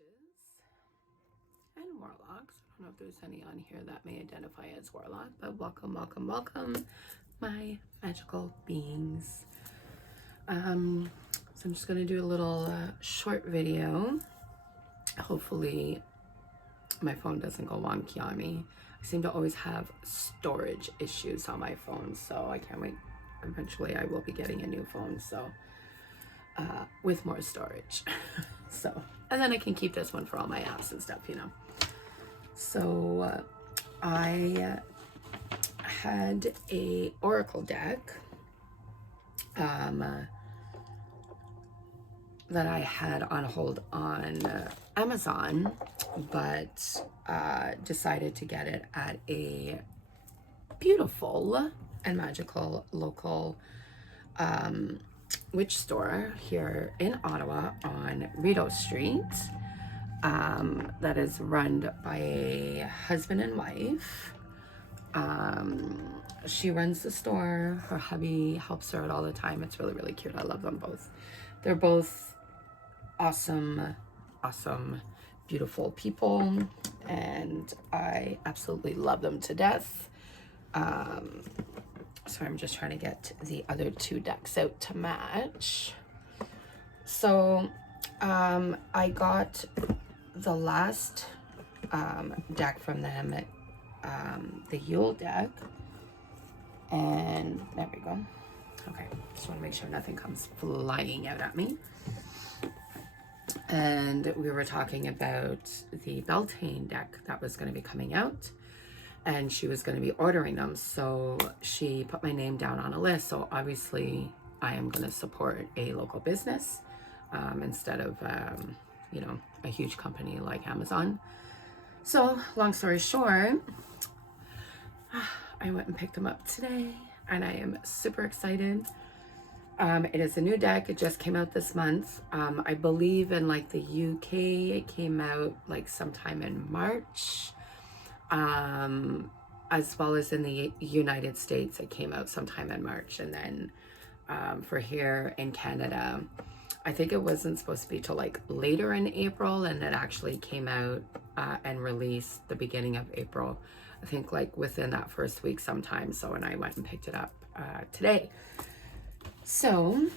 witches and warlocks. I don't know if there's any on here that may identify as warlock, but welcome, welcome, welcome, my magical beings. So I'm just gonna do a little short video. Hopefully my phone doesn't go wonky on me. I seem to always have storage issues on my phone, so I can't wait. Eventually I will be getting a new phone, so with more storage. So, and then I can keep this one for all my apps and stuff, you know. So I had a oracle deck that I had on hold on Amazon, but decided to get it at a beautiful and magical local witch store here in Ottawa on Rideau Street, that is run by a husband and wife. She runs the store, her hubby helps her out all the time. It's really, really cute. I love them both. They're both awesome, beautiful people, and I absolutely love them to death. So I'm just trying to get the other two decks out to match. So I got the last deck from them, the Yule deck, and there we go. Okay, just want to make sure nothing comes flying out at me. And we were talking about the Beltane deck that was going to be coming out, and she was going to be ordering them, so she put my name down on a list. So obviously I am going to support a local business instead of you know, a huge company like Amazon. So long story short, I went and picked them up today, and I am super excited. It is a new deck. It just came out this month. I believe in like the UK it came out like sometime in March, as well as in the United States it came out sometime in March. And then for here in Canada, I think it wasn't supposed to be till like later in April, and it actually came out and released the beginning of April, I think like within that first week sometime. So, and I went and picked it up today. So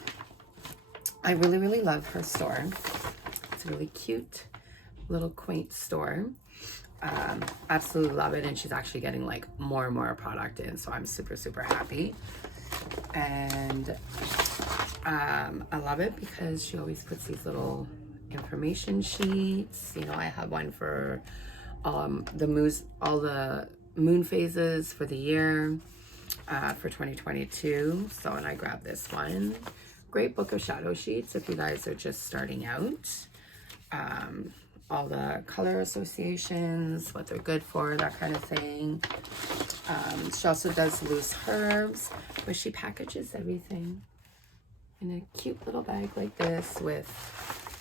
I really, really love her store. It's a really cute little quaint store. Absolutely love it, and she's actually getting like more and more product in, so I'm super, super happy. And I love it because she always puts these little information sheets. You know, I have one for all the moon phases for the year for 2022. So, and I grabbed this one. Great book of shadow sheets if you guys are just starting out. All the color associations, what they're good for, that kind of thing. She also does loose herbs, but she packages everything in a cute little bag like this with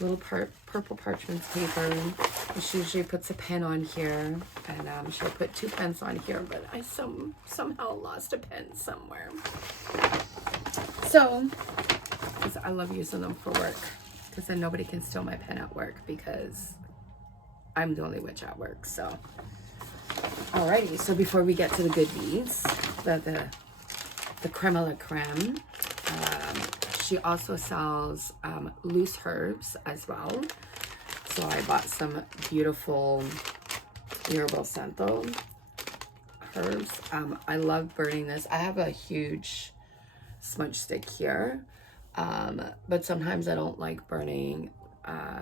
little purple parchment paper. And she usually puts a pen on here, and she'll put 2 pens on here, but I somehow lost a pen somewhere. So, because I love using them for work, because then nobody can steal my pen at work because I'm the only witch at work. So, alrighty. So before we get to the good deeds, the creme de la creme, she also sells loose herbs as well. So I bought some beautiful Yerba Santo herbs. I love burning this. I have a huge smudge stick here, but sometimes I don't like burning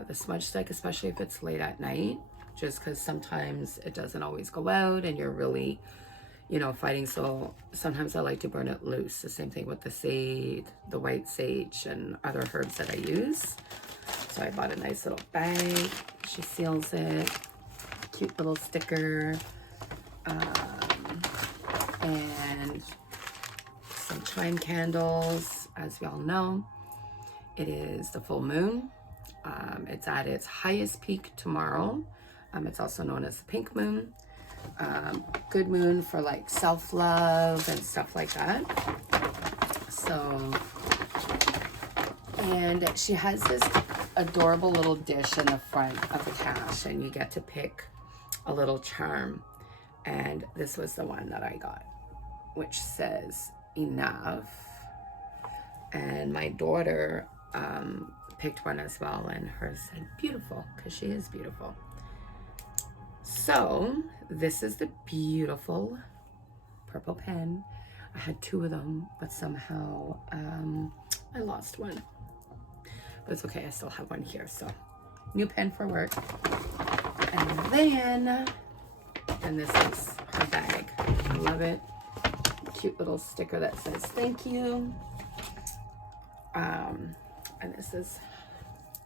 the smudge stick, especially if it's late at night, just because sometimes it doesn't always go out and you're really, you know, fighting. So sometimes I like to burn it loose. The same thing with the sage, the white sage, and other herbs that I use. So I bought a nice little bag. She seals it. Cute little sticker. And some chime candles. As we all know, it is the full moon. It's at its highest peak tomorrow. It's also known as the pink moon. Good moon for like self-love and stuff like that. So, and she has this adorable little dish in the front of the cache, and you get to pick a little charm. And this was the one that I got, which says enough. And my daughter picked one as well, and hers said beautiful, because she is beautiful. So this is the beautiful purple pen. I had 2 of them, but somehow I lost one. But it's okay, I still have one here. So new pen for work. And this is her bag. I love it. Cute little sticker that says thank you. And this is,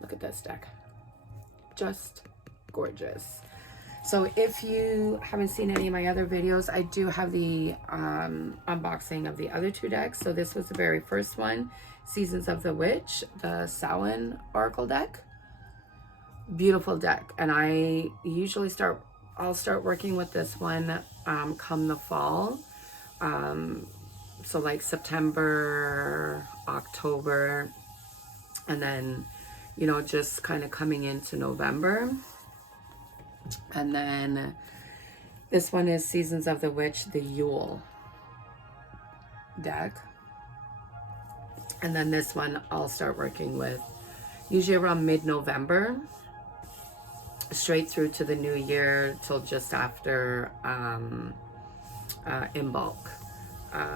look at this deck. Just gorgeous. So if you haven't seen any of my other videos, I do have the unboxing of the other 2 decks. So this was the very first one, Seasons of the Witch, the Samhain Oracle deck. Beautiful deck. And I usually I'll start working with this one come the fall. So like September, October, and then, you know, just kind of coming into November. And then this one is Seasons of the Witch, the Yule deck. And then this one I'll start working with usually around mid-November, straight through to the new year till just after In Bulk.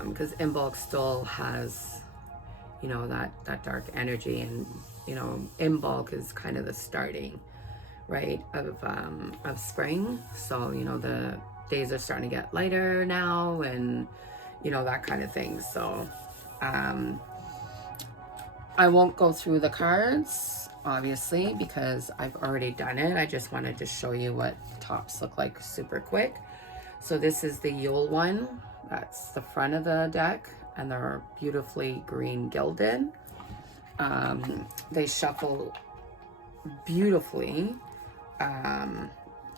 Because In Bulk still has, you know, that dark energy, and, you know, In Bulk is kind of the starting, right, of spring. So, you know, the days are starting to get lighter now, and, you know, that kind of thing. So I won't go through the cards, obviously, because I've already done it. I just wanted to show you what tops look like super quick. So this is the Yule one. That's the front of the deck, and they're beautifully green gilded. They shuffle beautifully.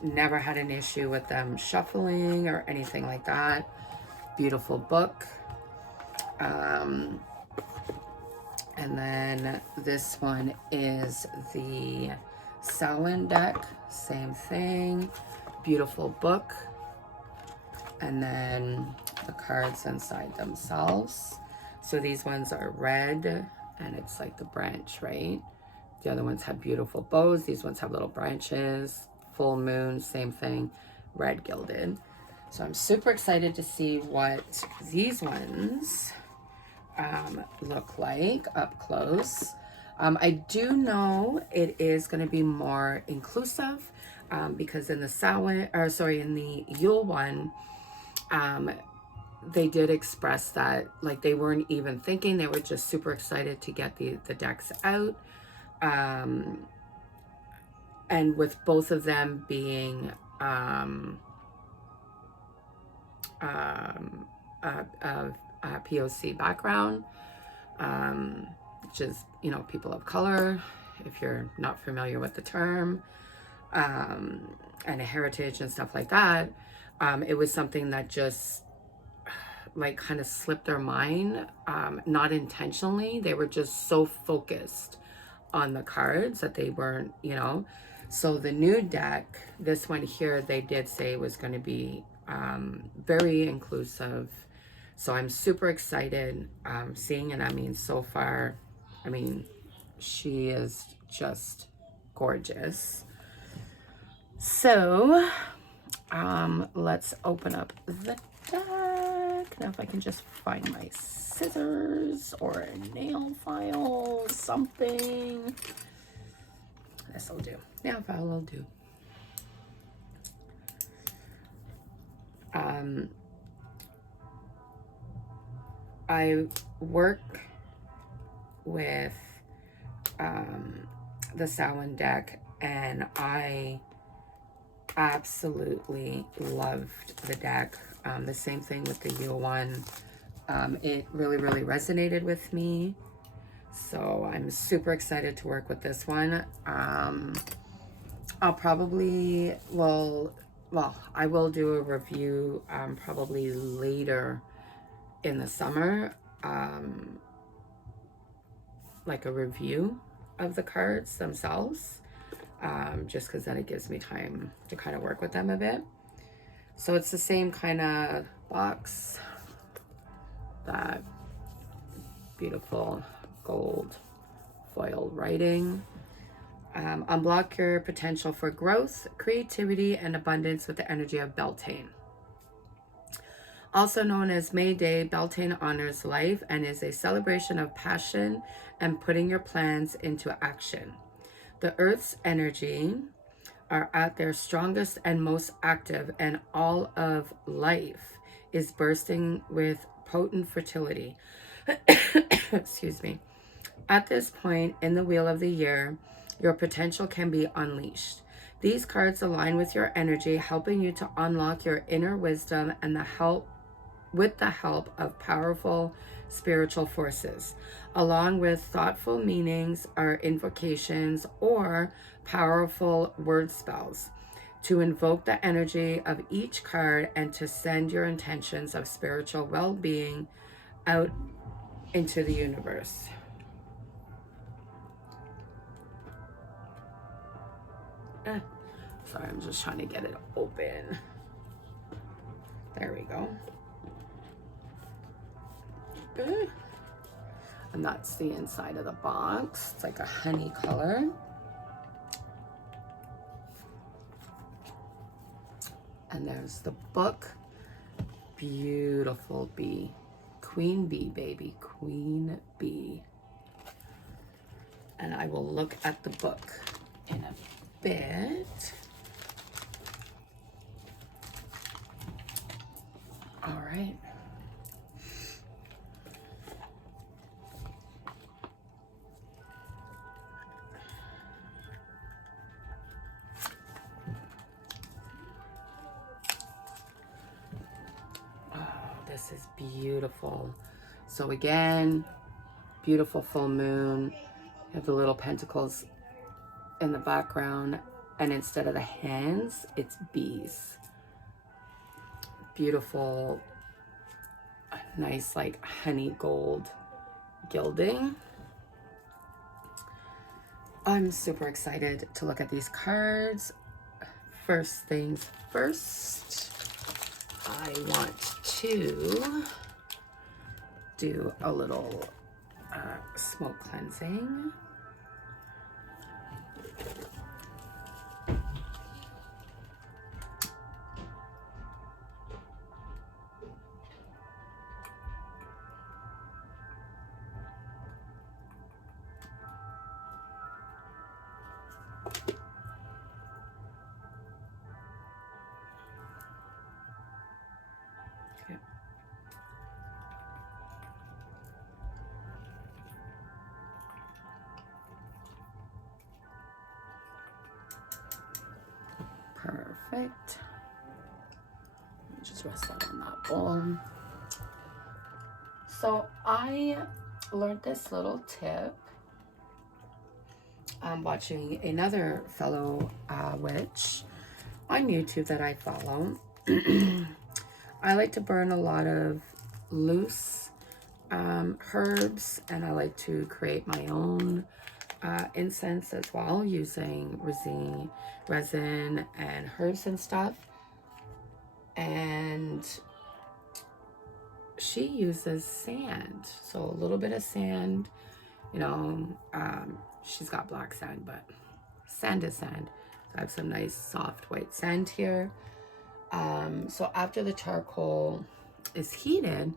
Never had an issue with them shuffling or anything like that. Beautiful book. And then this one is the Samhain deck. Same thing. Beautiful book. And then the cards inside themselves. So these ones are red, and it's like the branch, right? The other ones have beautiful bows. These ones have little branches. Full moon, same thing, red gilded. So I'm super excited to see what these ones look like up close. I do know it is going to be more inclusive because in the in the Yule one, they did express that, like, they weren't even thinking, they were just super excited to get the decks out. And with both of them being POC background, which is, you know, people of color, if you're not familiar with the term, and a heritage and stuff like that. It was something that just like kind of slipped their mind, not intentionally. They were just so focused on the cards that they weren't, you know. So the new deck, this one here, they did say was going to be very inclusive. So I'm super excited seeing it. I mean, so far, I mean, she is just gorgeous. So let's open up the deck. Now if I can just find my scissors or a nail file, something. This will do. Nail file will do. I work with the Samhain deck, and I absolutely loved the deck. The same thing with the Yule one. It really, really resonated with me. So I'm super excited to work with this one. I'll probably, I will do a review probably later in the summer, like a review of the cards themselves, just because then it gives me time to kind of work with them a bit. So it's the same kind of box, that beautiful gold foil writing. Unblock your potential for growth, creativity, and abundance with the energy of Beltane. Also known as May Day, Beltane honors life and is a celebration of passion and putting your plans into action. The Earth's energy are at their strongest and most active, and all of life is bursting with potent fertility. Excuse me. At this point in the wheel of the year, your potential can be unleashed. These cards align with your energy, helping you to unlock your inner wisdom and with the help of powerful spiritual forces, along with thoughtful meanings or invocations or powerful word spells, to invoke the energy of each card and to send your intentions of spiritual well-being out into the universe. Sorry, I'm just trying to get it open. There we go. And that's the inside of the box. It's like a honey color. And there's the book. Beautiful bee. Queen bee, baby. Queen bee. And I will look at the book in a bit. All right. This is beautiful. So again, beautiful full moon. You have the little pentacles in the background, and instead of the hands, it's bees. Beautiful, nice like honey gold gilding. I'm super excited to look at these cards. First things first, I want to do a little smoke cleansing. Perfect. Just rest that on that bowl. So I learned this little tip watching another fellow witch on YouTube that I follow. I like to burn a lot of loose herbs, and I like to create my own incense as well, using resin and herbs and stuff. And she uses sand, so a little bit of sand, you know. She's got black sand, but sand is sand. So I have some nice soft white sand here. So after the charcoal is heated,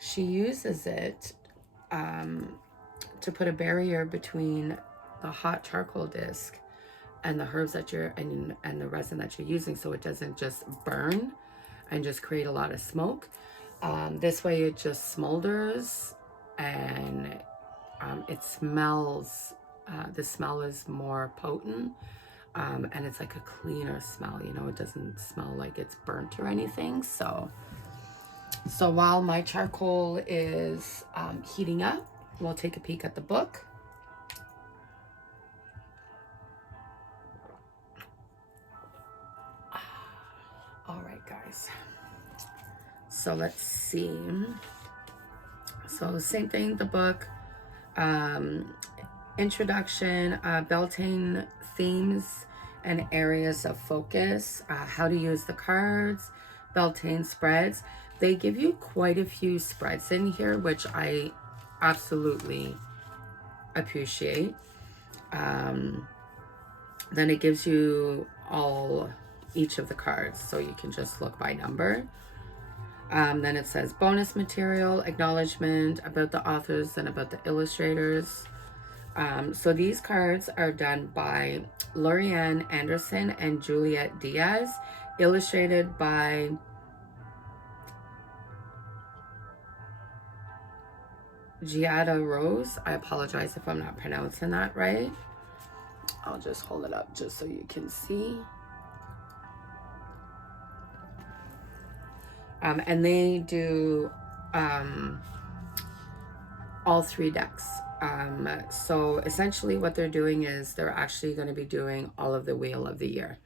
she uses it to put a barrier between the hot charcoal disc and the herbs that you're and the resin that you're using, so it doesn't just burn and just create a lot of smoke. This way it just smolders, and it smells, the smell is more potent, and it's like a cleaner smell, you know. It doesn't smell like it's burnt or anything. So while my charcoal is heating up, we'll take a peek at the book. All right, guys. So let's see. So same thing, the book. Introduction, Beltane themes and areas of focus, how to use the cards, Beltane spreads. They give you quite a few spreads in here, which I absolutely appreciate. Then it gives you each of the cards, so you can just look by number. Then it says bonus material, acknowledgement about the authors and about the illustrators. So these cards are done by Lorianne Anderson and Juliet Diaz, illustrated by Giada Rose. I apologize if I'm not pronouncing that right. I'll just hold it up just so you can see. And they do all 3 decks. So essentially what they're doing is they're actually going to be doing all of the Wheel of the Year.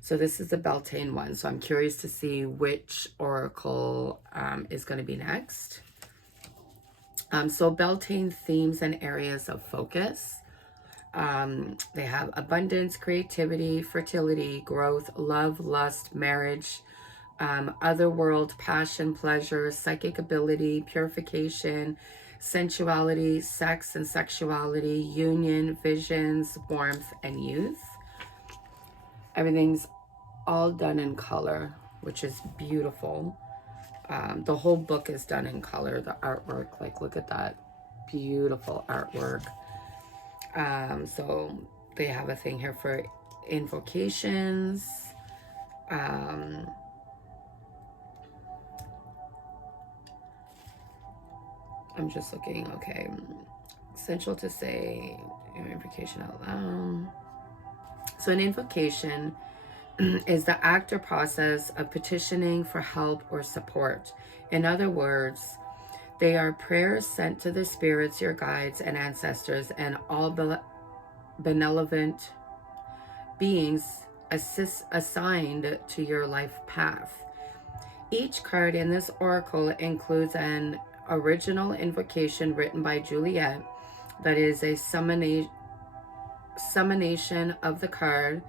So this is the Beltane one. So I'm curious to see which oracle is going to be next. So Beltane themes and areas of focus. They have abundance, creativity, fertility, growth, love, lust, marriage, otherworld, passion, pleasure, psychic ability, purification, sensuality, sex and sexuality, union, visions, warmth, and youth. Everything's all done in color, which is beautiful. The whole book is done in color. The artwork, like, look at that beautiful artwork. So they have a thing here for invocations. I'm just looking, okay. Essential to say invocation out loud. So an invocation is the act or process of petitioning for help or support. In other words, they are prayers sent to the spirits, your guides and ancestors, and all benevolent beings assigned to your life path. Each card in this oracle includes an original invocation written by Juliet that is a summonation of the card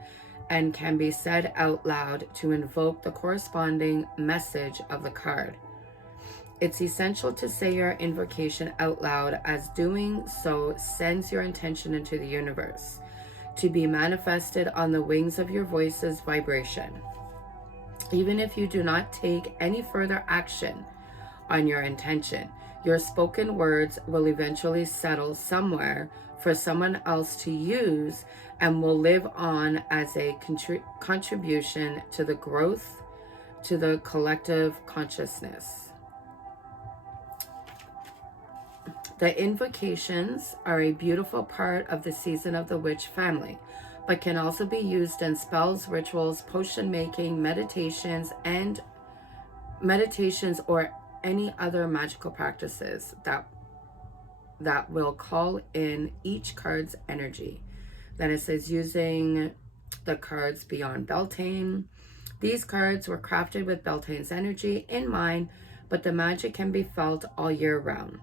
and can be said out loud to invoke the corresponding message of the card. It's essential to say your invocation out loud, as doing so sends your intention into the universe to be manifested on the wings of your voice's vibration. Even if you do not take any further action on your intention, your spoken words will eventually settle somewhere for someone else to use and will live on as a contribution to the growth to the collective consciousness. The invocations are a beautiful part of the Season of the Witch family, but can also be used in spells, rituals, potion making, meditations, or any other magical practices that will call in each card's energy. Then it says using the cards beyond Beltane. These cards were crafted with Beltane's energy in mind, but the magic can be felt all year long.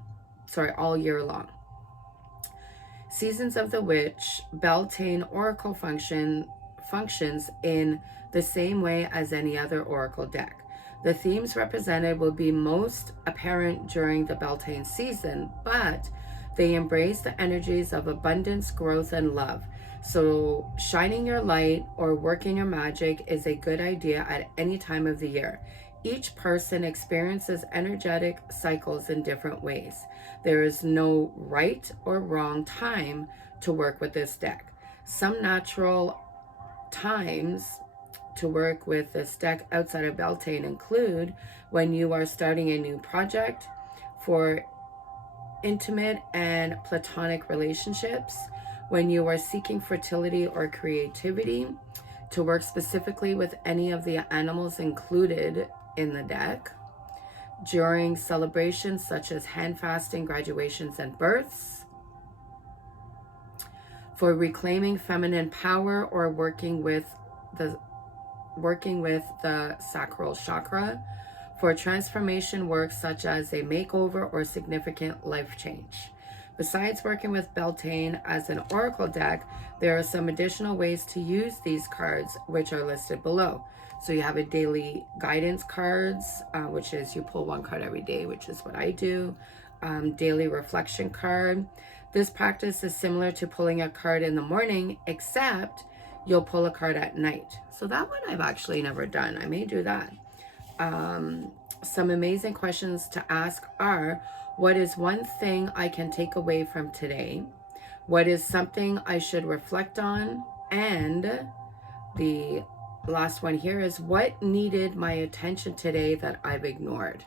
Seasons of the Witch, Beltane Oracle functions in the same way as any other Oracle deck. The themes represented will be most apparent during the Beltane season, but they embrace the energies of abundance, growth, and love. So shining your light or working your magic is a good idea at any time of the year. Each person experiences energetic cycles in different ways. There is no right or wrong time to work with this deck. Some natural times to work with this deck outside of Beltane include when you are starting a new project, for intimate and platonic relationships, when you are seeking fertility or creativity, to work specifically with any of the animals included in the deck, during celebrations such as hand fasting, graduations, and births, for reclaiming feminine power or working with the sacral chakra, for transformation work such as a makeover or significant life change. Besides working with Beltane as an oracle deck, there are some additional ways to use these cards, which are listed below. So you have a daily guidance cards, which is you pull one card every day, which is what I do. Daily reflection card. This practice is similar to pulling a card in the morning, except you'll pull a card at night. So that one I've actually never done. I may do that. Some amazing questions to ask are, what is one thing I can take away from today? What is something I should reflect on? And the last one here is, what needed my attention today that I've ignored?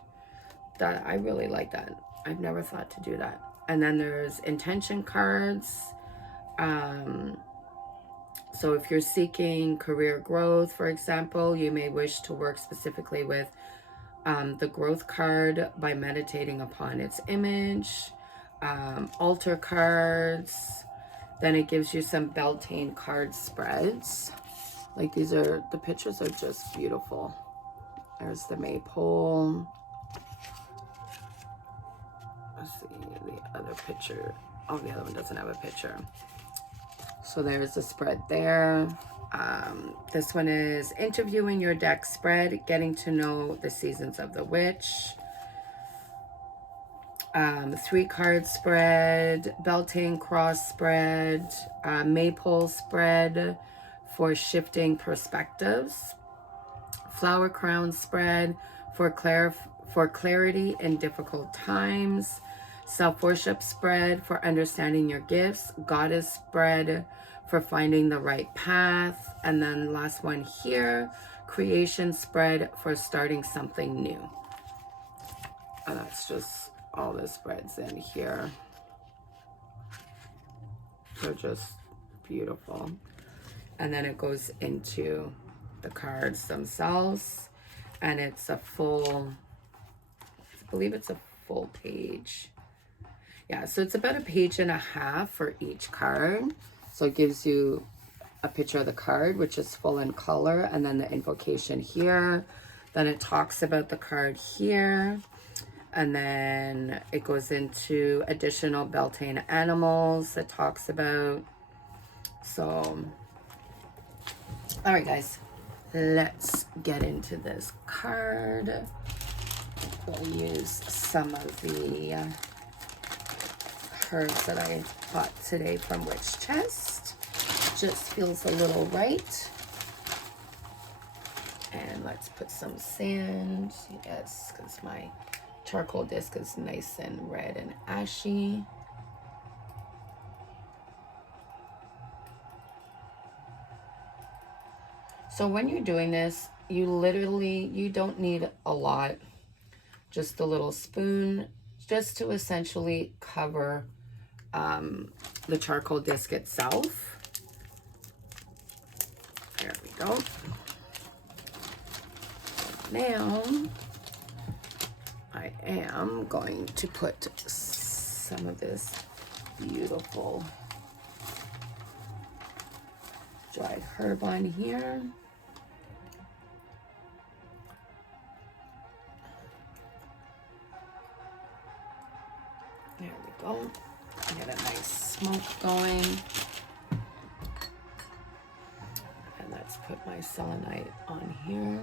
That I really like that. I've never thought to do that. And then there's intention cards. So if you're seeking career growth, for example, you may wish to work specifically with the growth card by meditating upon its image. Altar cards. Then it gives you some Beltane card spreads. Like these are, the pictures are just beautiful. There's the maypole. Let's see the other picture. Oh, the other one doesn't have a picture. So there's the spread there. This one is interviewing your deck spread, getting to know the seasons of the witch. 3-card spread, Beltane cross spread, maypole spread for shifting perspectives, flower crown spread for clarity in difficult times, self-worship spread for understanding your gifts, goddess spread for finding the right path, and then last one here, creation spread for starting something new. And that's just all the spreads in here. They're just beautiful. And then it goes into the cards themselves, and it's a full, I believe it's a full page. Yeah, so it's about a page and a half for each card. So it gives you a picture of the card, which is full in color, and then the invocation here. Then it talks about the card here. And then it goes into additional Beltane animals it talks about. So, all right, guys, let's get into this card. We'll use some of the cards that I bought today from Witch Chest. Just feels a little right. And let's put some sand. Yes, because my charcoal disc is nice and red and ashy. So when you're doing this, you don't need a lot. Just a little spoon, just to essentially cover the charcoal disc itself. There we go. Now, I am going to put some of this beautiful dried herb on here. There we go. Get a nice smoke going. And let's put my selenite on here.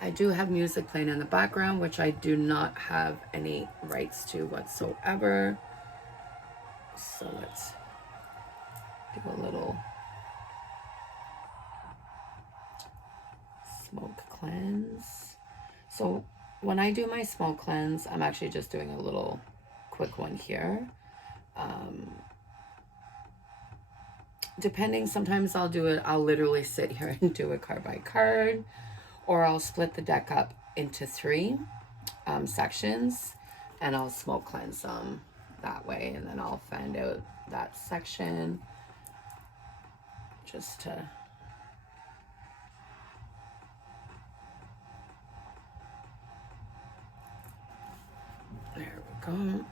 I do have music playing in the background, which I do not have any rights to whatsoever. So let's do a little smoke cleanse. So when I do my smoke cleanse, I'm actually just doing a little quick one here. Depending, sometimes I'll literally sit here and do it card by card, or I'll split the deck up into 3 sections, and I'll smoke cleanse them that way, and then I'll find out that section just to there we go.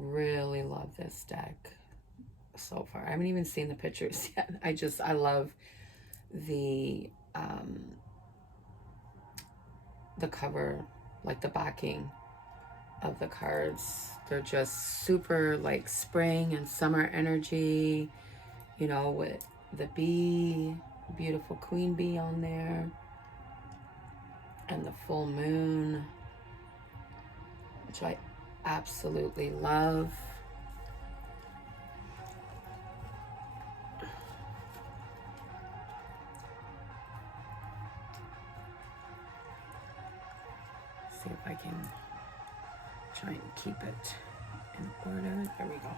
really love this deck so far. I haven't even seen the pictures yet. I love the cover, like the backing of the cards. They're just super like spring and summer energy, you know, with the bee, beautiful queen bee on there, and the full moon, which I absolutely love. See if I can try and keep it in order. There we go.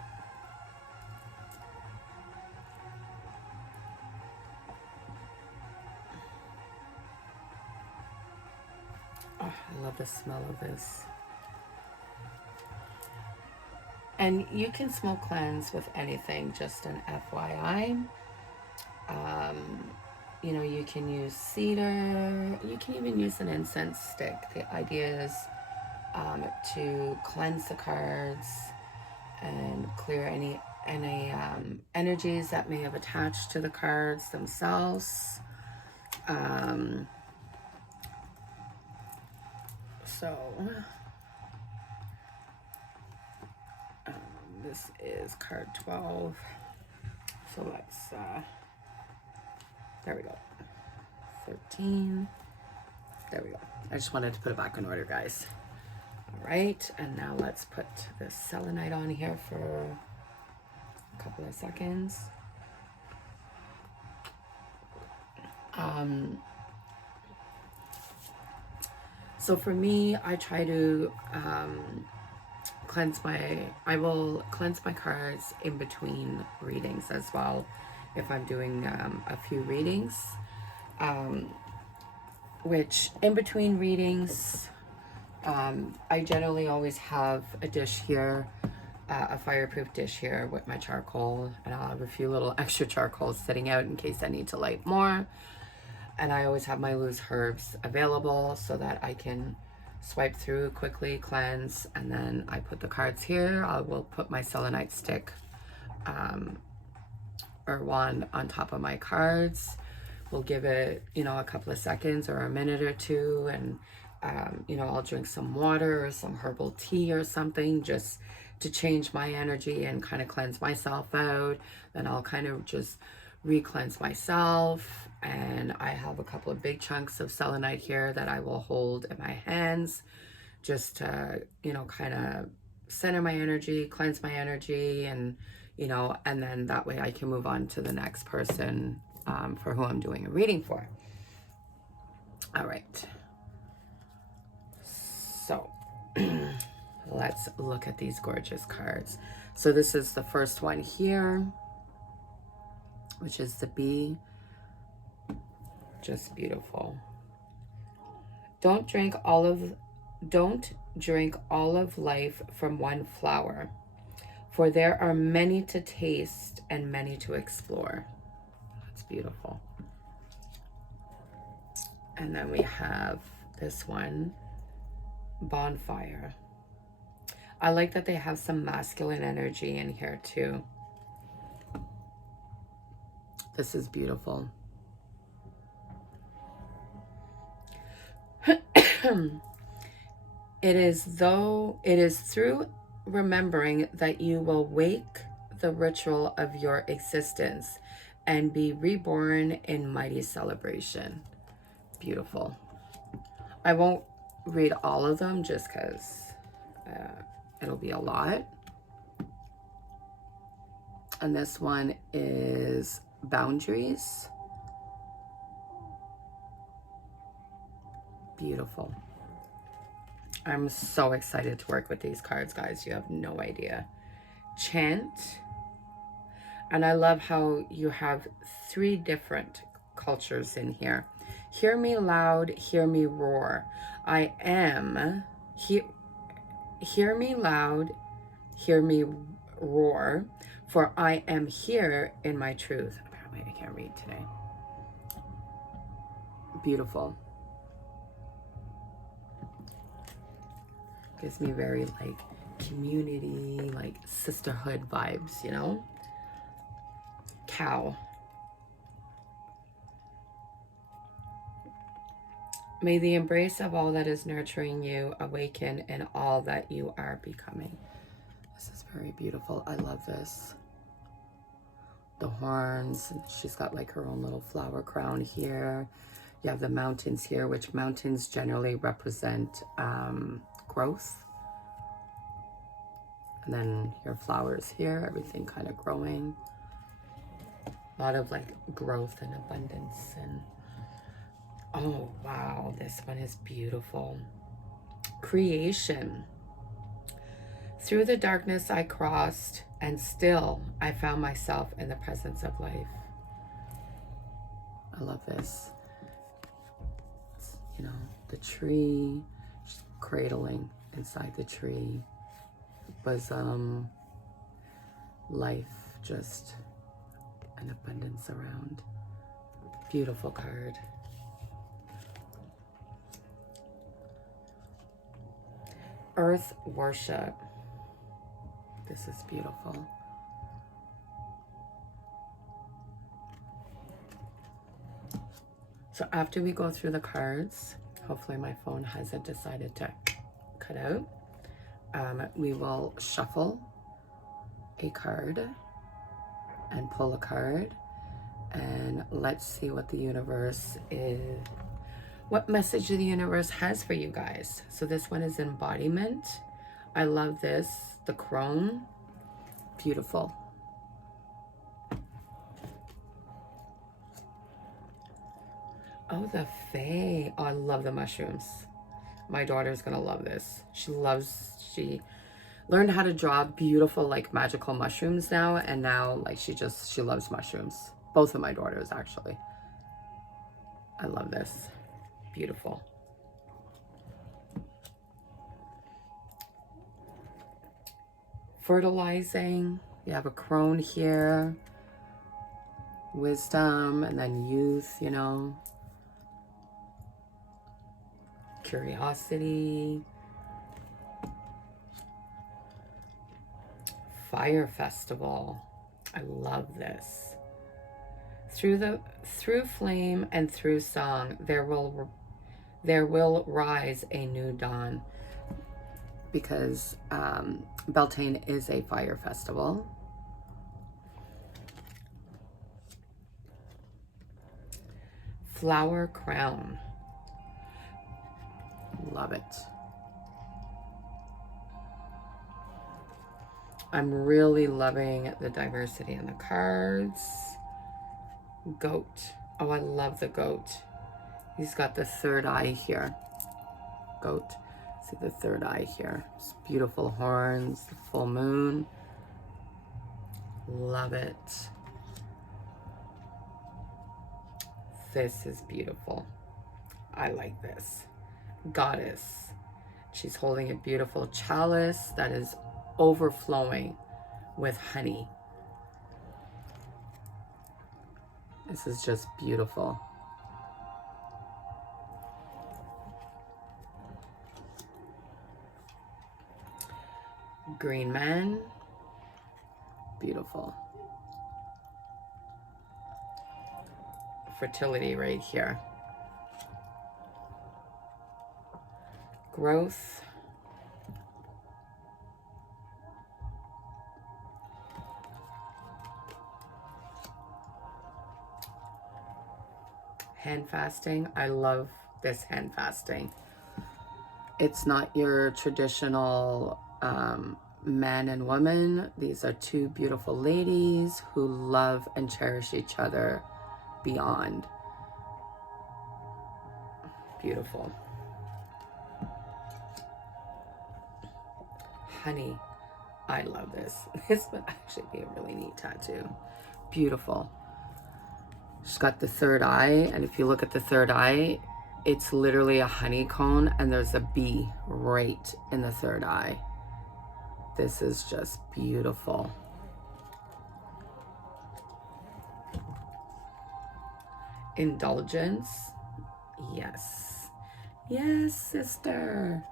Oh, I love the smell of this. And you can smoke cleanse with anything, just an FYI. You know, you can use cedar. You can even use an incense stick. The idea is to cleanse the cards and clear any energies that may have attached to the cards themselves. This is card 12. So let's, there we go. 13. There we go. I just wanted to put it back in order, guys. All right, and now let's put the selenite on here for a couple of seconds. So for me, I try to I will cleanse my cards in between readings as well, if I'm doing a few readings, which in between readings, I generally always have a dish here, a fireproof dish here with my charcoal, and I'll have a few little extra charcoals sitting out in case I need to light more. And I always have my loose herbs available so that I can swipe through quickly, cleanse, and then I put the cards here. I will put my selenite stick or wand on top of my cards. We'll give it, you know, a couple of seconds or a minute or two, and you know, I'll drink some water or some herbal tea or something just to change my energy and kind of cleanse myself out. Then I'll kind of just re-cleanse myself, and I have a couple of big chunks of selenite here that I will hold in my hands just to, you know, kind of center my energy, cleanse my energy, and, you know, and then that way I can move on to the next person for who I'm doing a reading for. All right. So let's look at these gorgeous cards. So this is the first one here, which is the bee. Just beautiful. Don't drink all of life from one flower, for there are many to taste and many to explore. That's beautiful. And then we have this one, bonfire. I like that they have some masculine energy in here too. This is beautiful. It is through remembering that you will wake the ritual of your existence and be reborn in mighty celebration. Beautiful. I won't read all of them just because it'll be a lot. And this one is boundaries. Beautiful. I'm so excited to work with these cards, guys. You have no idea. Chant. And I love how you have 3 different cultures in here. Hear me loud, hear me roar. I am. Hear me loud, hear me roar, for I am here in my truth. Apparently I can't read today. Beautiful. Gives me very like community, like sisterhood vibes, you know? Cow. May the embrace of all that is nurturing you awaken in all that you are becoming. This is very beautiful. I love this. The horns, and she's got like her own little flower crown here. You have the mountains here, which mountains generally represent growth. And then your flowers here, everything kind of growing. A lot of like growth and abundance. And oh wow, this one is beautiful. Creation. Through the darkness I crossed, and still I found myself in the presence of life. I love this. It's, you know, the tree, just cradling inside the tree. Bosom, life, just an abundance around. Beautiful card. Earth worship. This is beautiful. So after we go through the cards, hopefully my phone hasn't decided to cut out. We will shuffle a card and pull a card, and let's see what the universe is, what message the universe has for you guys. So this one is embodiment. I love this. The crone. Beautiful. Oh, the Fae. Oh, I love the mushrooms. My daughter's gonna love this. She learned how to draw beautiful, like magical mushrooms now, and now like she loves mushrooms. Both of my daughters, actually. I love this. Beautiful. Fertilizing. You have a crone here. Wisdom, and then youth, you know. Curiosity. Fire festival. I love this. Through flame and through song, there will rise a new dawn. Because Beltane is a fire festival. Flower crown. Love it. I'm really loving the diversity in the cards. Goat. Oh, I love the goat. He's got the third eye here. Goat. See the third eye here. It's beautiful horns, the full moon. Love it. This is beautiful. I like this. Goddess. She's holding a beautiful chalice that is overflowing with honey. This is just beautiful. Green man. Beautiful. Fertility right here. Growth. Hand fasting. I love this hand fasting. It's not your traditional man and woman. These are two beautiful ladies who love and cherish each other beyond. Beautiful. Honey. I love this. This would actually be a really neat tattoo. Beautiful. She's got the third eye, and if you look at the third eye, it's literally a honeycomb, and there's a bee right in the third eye. This is just beautiful. Indulgence. Yes. Yes, sister.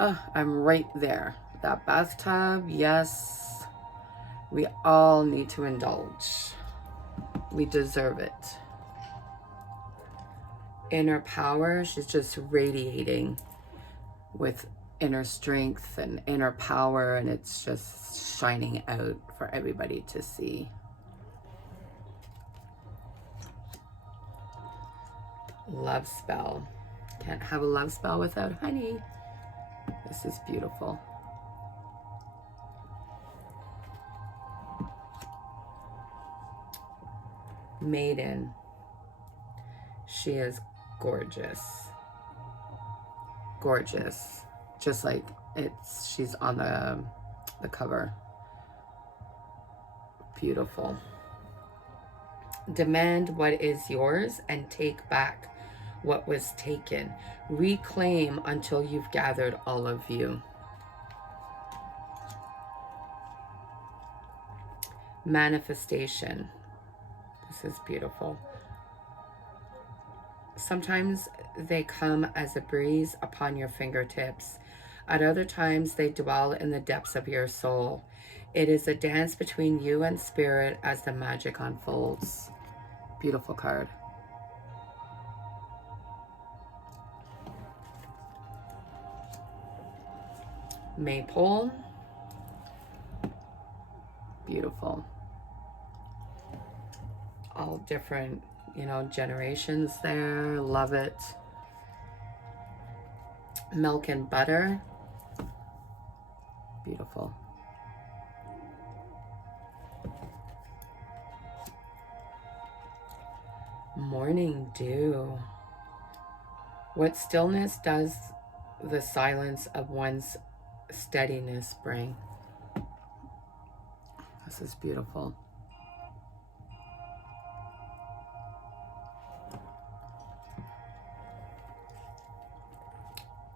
I'm right there. That bathtub, yes. We all need to indulge. We deserve it. Inner power, she's just radiating with inner strength and inner power, and it's just shining out for everybody to see. Love spell. Can't have a love spell without honey. This is beautiful. Maiden. She is gorgeous. Gorgeous. Just like she's on the cover. Beautiful. Demand what is yours and take back what was taken. Reclaim until you've gathered all of you. Manifestation. This is beautiful. Sometimes they come as a breeze upon your fingertips. At other times they dwell in the depths of your soul. It is a dance between you and spirit as the magic unfolds. Beautiful card. Maypole. Beautiful. All different, generations there. Love it. Milk and butter. Beautiful. Morning dew. What stillness does the silence of one's steadiness bring? This is beautiful.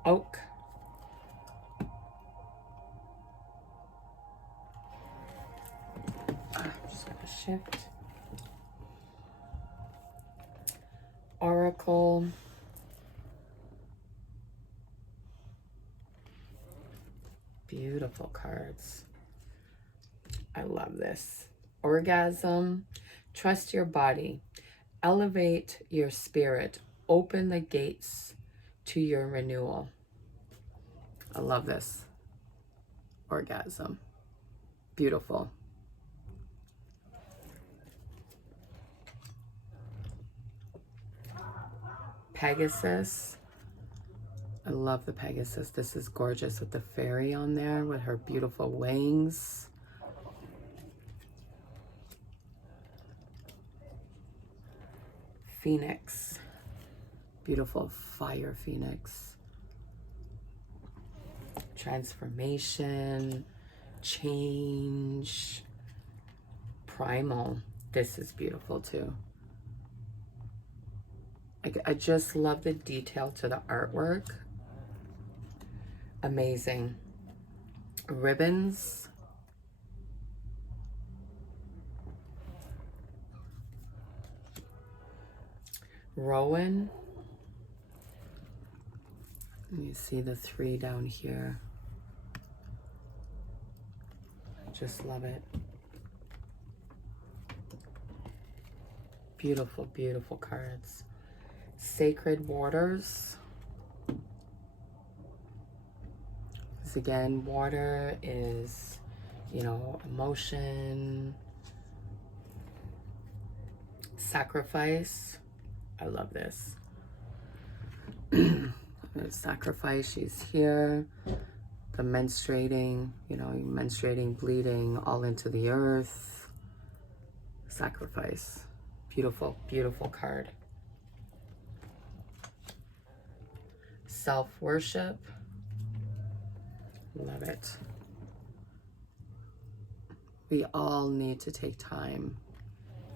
Oak. I'm just going to shift. Oracle. Beautiful cards. I love this. Orgasm. Trust your body. Elevate your spirit. Open the gates to your renewal. I love this. Orgasm. Beautiful. Pegasus. I love the Pegasus. This is gorgeous with the fairy on there with her beautiful wings. Phoenix. Beautiful fire phoenix. Transformation. Change. Primal. This is beautiful too. I just love the detail to the artwork. Amazing. Ribbons. Rowan. You see the 3 down here. I just love it. Beautiful, beautiful cards. Sacred waters. This again, water is, emotion, sacrifice. I love this. Sacrifice, she's here. The menstruating, menstruating, bleeding all into the earth. Sacrifice. Beautiful, beautiful card. Self-worship. Love it. We all need to take time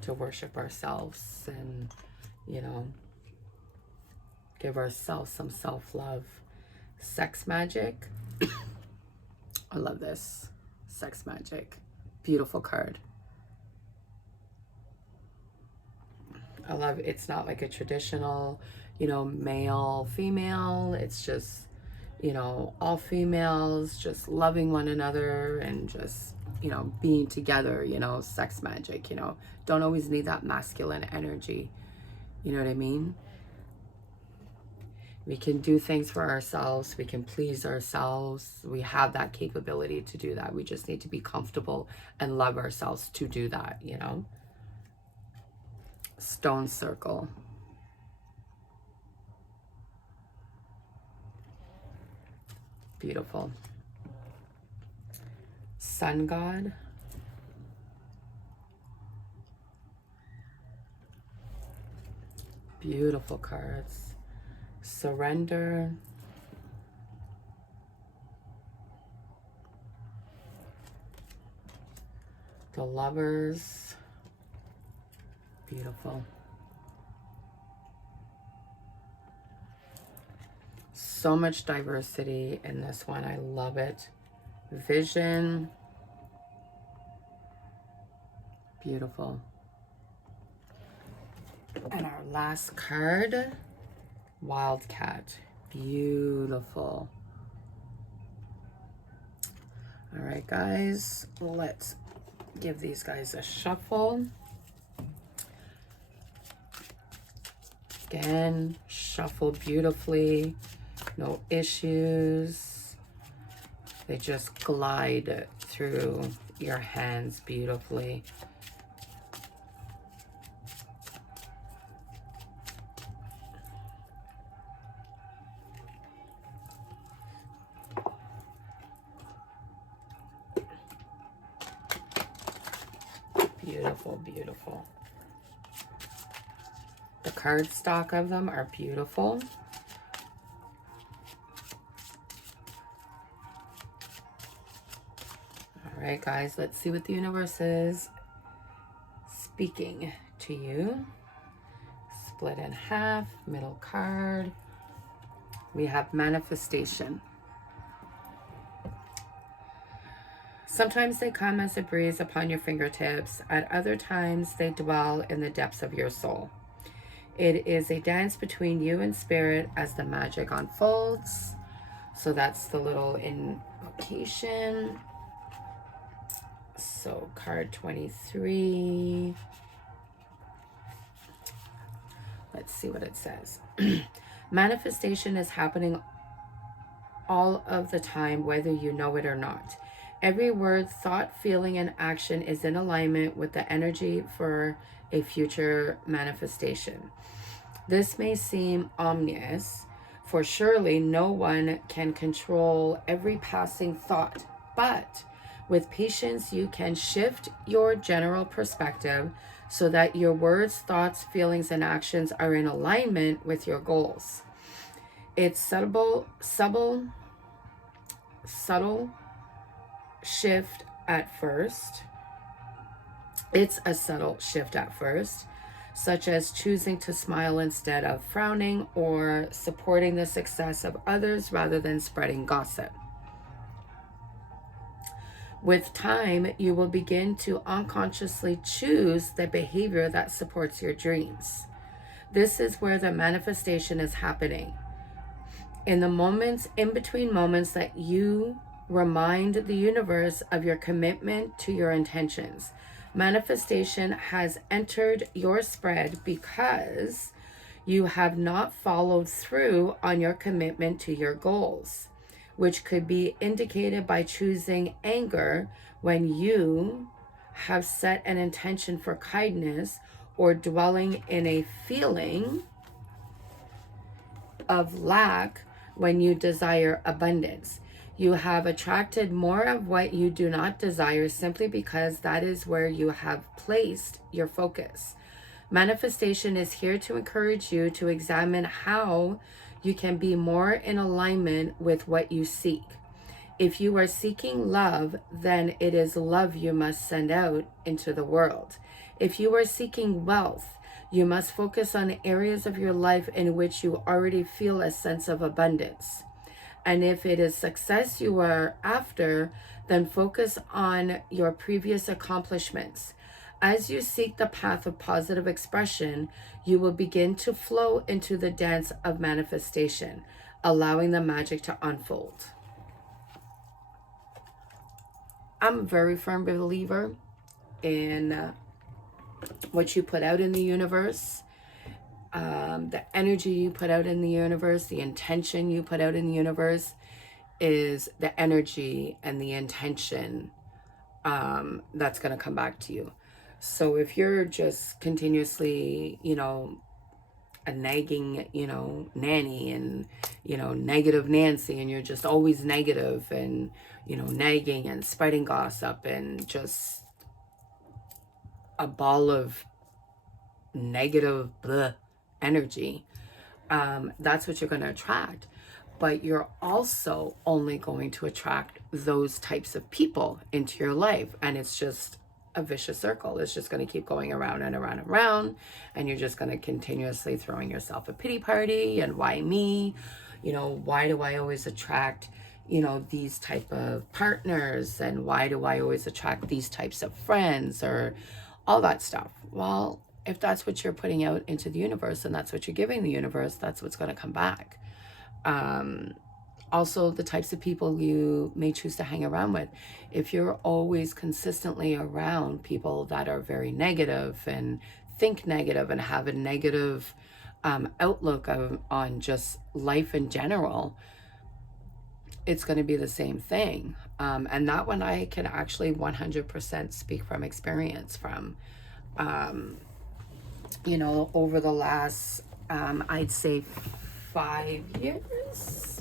to worship ourselves and, give ourselves some self-love. Sex magic. I love this. Sex magic. Beautiful card. I love it's not like a traditional, male, female. It's just, you know, all females just loving one another and just, you know, being together, you know, sex magic, you know, don't always need that masculine energy. You know what I mean? We can do things for ourselves. We can please ourselves. We have that capability to do that. We just need to be comfortable and love ourselves to do that, you know? Stone circle. Beautiful. Sun god. Beautiful cards. Surrender. The Lovers. Beautiful. So much diversity in this one. I love it. Vision. Beautiful. And our last card, Wildcat. Beautiful. All right, guys, let's give these guys a shuffle. Again, shuffle beautifully. No issues. They just glide through your hands beautifully. Beautiful, beautiful. The cardstock of them are beautiful. All right, guys, let's see what the universe is speaking to you. Split in half, middle card. We have manifestation. Sometimes they come as a breeze upon your fingertips. At other times, they dwell in the depths of your soul. It is a dance between you and spirit as the magic unfolds. So that's the little invocation. So card 23. Let's see what it says. Manifestation is happening all of the time, whether you know it or not. Every word, thought, feeling, and action is in alignment with the energy for a future manifestation. This may seem ominous, for surely no one can control every passing thought, but with patience, you can shift your general perspective so that your words, thoughts, feelings, and actions are in alignment with your goals. It's subtle shift at first. It's a subtle shift at first, such as choosing to smile instead of frowning or supporting the success of others rather than spreading gossip. With time, you will begin to unconsciously choose the behavior that supports your dreams. This is where the manifestation is happening. In the moments, in between moments that you remind the universe of your commitment to your intentions. Manifestation has entered your spread because you have not followed through on your commitment to your goals, which could be indicated by choosing anger when you have set an intention for kindness, or dwelling in a feeling of lack when you desire abundance. You have attracted more of what you do not desire simply because that is where you have placed your focus. Manifestation is here to encourage you to examine how you can be more in alignment with what you seek. If you are seeking love, then it is love you must send out into the world. If you are seeking wealth, you must focus on areas of your life in which you already feel a sense of abundance. And if it is success you are after, then focus on your previous accomplishments. As you seek the path of positive expression, you will begin to flow into the dance of manifestation. allowing the magic to unfold. I'm a very firm believer in what you put out in the universe, the energy you put out in the universe, the intention you put out in the universe is the energy and the intention that's going to come back to you. So if you're just continuously, a nagging, nanny and, negative Nancy, and you're just always negative and, nagging and spreading gossip and just a ball of negative energy, that's what you're going to attract. But you're also only going to attract those types of people into your life. And it's just a vicious circle. It's just going to keep going around and around and around. And you're just going to continuously throwing yourself a pity party. And why me? Why do I always attract, these type of partners? And why do I always attract these types of friends or all that stuff? Well, if that's what you're putting out into the universe and that's what you're giving the universe, that's what's going to come back. Also, the types of people you may choose to hang around with. If you're always consistently around people that are very negative and think negative and have a negative outlook on just life in general, it's going to be the same thing. And that one I can actually 100% speak from experience from. Over the last, I'd say 5 years,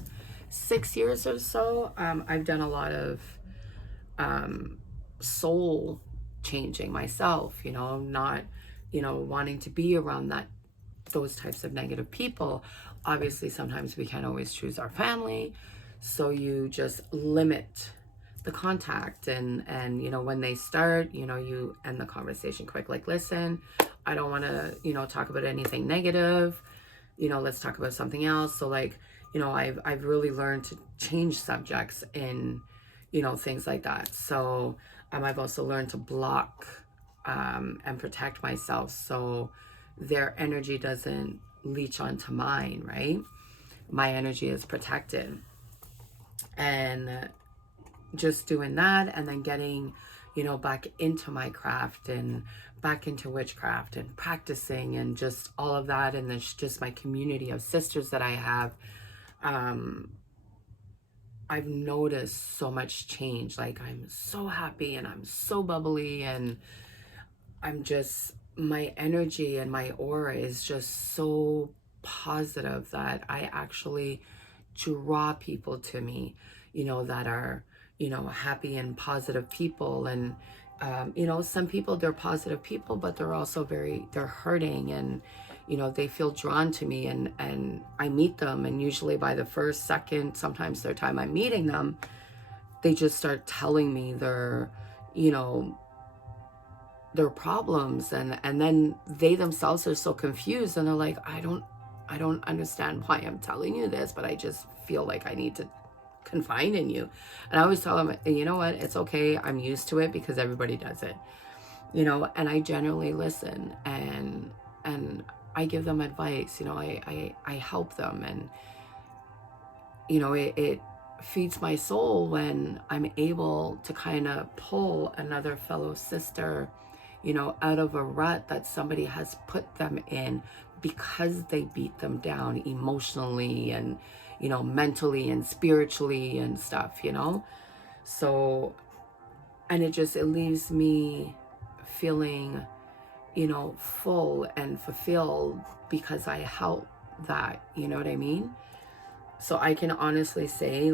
6 years or so, I've done a lot of soul changing myself, not, wanting to be around those types of negative people. Obviously, sometimes we can't always choose our family, so you just limit the contact and when they start, you end the conversation quick. Like, listen, I don't want to, talk about anything negative. Let's talk about something else. So I've really learned to change subjects in, things like that. So I've also learned to block and protect myself so their energy doesn't leech onto mine, right? My energy is protected. And just doing that and then getting, back into my craft and back into witchcraft and practicing and just all of that. And there's just my community of sisters that I have. I've noticed so much change. Like, I'm so happy and I'm so bubbly and my energy and my aura is just so positive that I actually draw people to me, that are, happy and positive people. And, some people, they're positive people, but they're also they're hurting and, they feel drawn to me and I meet them. And usually by the first, second, sometimes third time I'm meeting them, they just start telling me their problems. And then they themselves are so confused and they're like, I don't understand why I'm telling you this, but I just feel like I need to confide in you. And I always tell them, you know what, it's okay. I'm used to it because everybody does it, and I generally listen and I give them advice, I help them. And, it feeds my soul when I'm able to kind of pull another fellow sister, out of a rut that somebody has put them in because they beat them down emotionally and, mentally and spiritually and stuff, So, and it leaves me feeling, full and fulfilled because I help that, you know what I mean? So I can honestly say,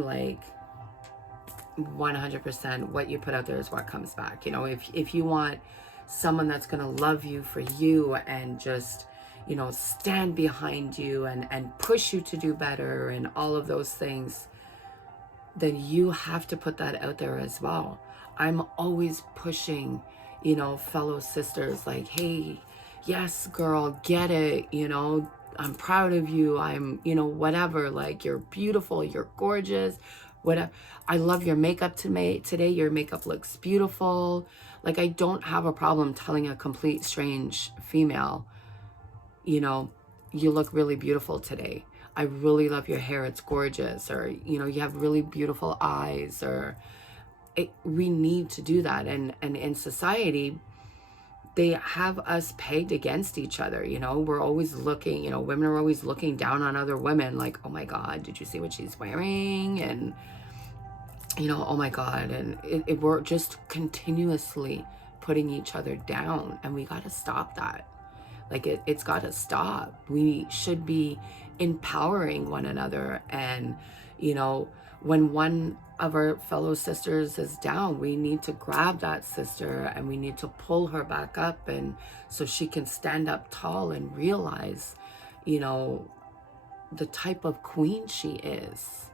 100% what you put out there is what comes back. If you want someone that's going to love you for you and just, stand behind you and push you to do better and all of those things, then you have to put that out there as well. I'm always pushing, fellow sisters like, hey, yes, girl, get it. I'm proud of you. I'm, whatever, you're beautiful, you're gorgeous, whatever. I love your makeup today. Your makeup looks beautiful. I don't have a problem telling a complete strange female, you look really beautiful today. I really love your hair, it's gorgeous, or, you know, you have really beautiful eyes, or we need to do that. And in society, they have us pegged against each other. You know, we're always looking, you know, women are always looking down on other women like, oh my God, did you see what she's wearing? And, you know, oh my God. And we're just continuously putting each other down, and we got to stop that. Like it's got to stop. We should be empowering one another. And, you know, when one of our fellow sisters is down, we need to grab that sister and we need to pull her back up, and so she can stand up tall and realize, you know, the type of queen she is.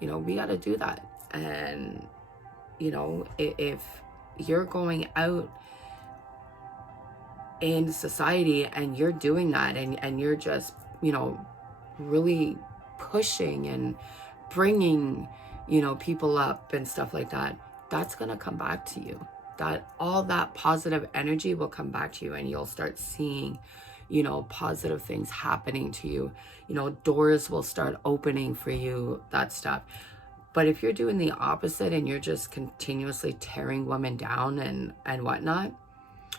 You know, we got to do that. And, you know, if you're going out in society and you're doing that, and you're just, you know, really pushing and bringing, you know, people up and stuff like that, that's going to come back to you. That all that positive energy will come back to you, and you'll start seeing, you know, positive things happening to you. You know, doors will start opening for you, that stuff. But if you're doing the opposite and you're just continuously tearing women down and whatnot,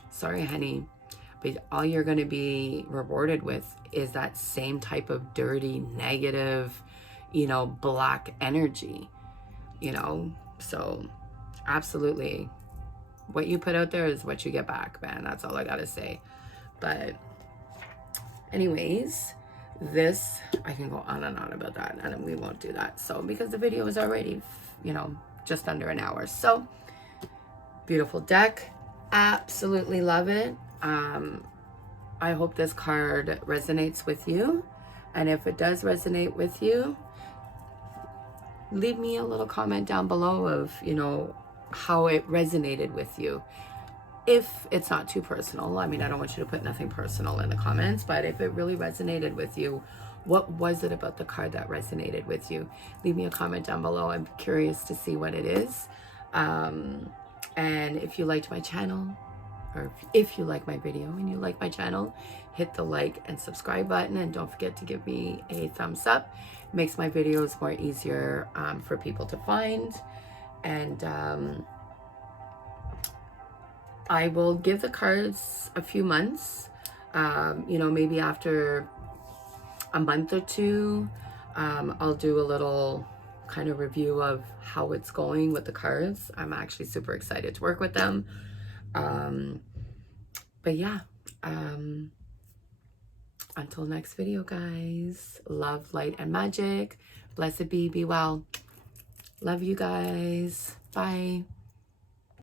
sorry, honey, but all you're going to be rewarded with is that same type of dirty, negative, you know, black energy, you know? So absolutely, what you put out there is what you get back, man. That's all I got to say. But anyways, this, I can go on and on about that, and we won't do that. So, because the video is already, you know, just under an hour. So, beautiful deck. Absolutely love it. I hope this card resonates with you. And if it does resonate with you, leave me a little comment down below of, you know, how it resonated with you. If it's not too personal, I mean, I don't want you to put nothing personal in the comments, but if it really resonated with you, what was it about the card that resonated with you? Leave me a comment down below. I'm curious to see what it is. And if you liked my channel, or if you like my video and you like my channel, hit the like and subscribe button, and don't forget to give me a thumbs up. It makes my videos more easier for people to find. And I will give the cards a few months, you know, maybe after a month or two, I'll do a little kind of review of how it's going with the cards. I'm actually super excited to work with them. But yeah, until next video, guys, love, light, and magic. Blessed be well. Love you guys. Bye.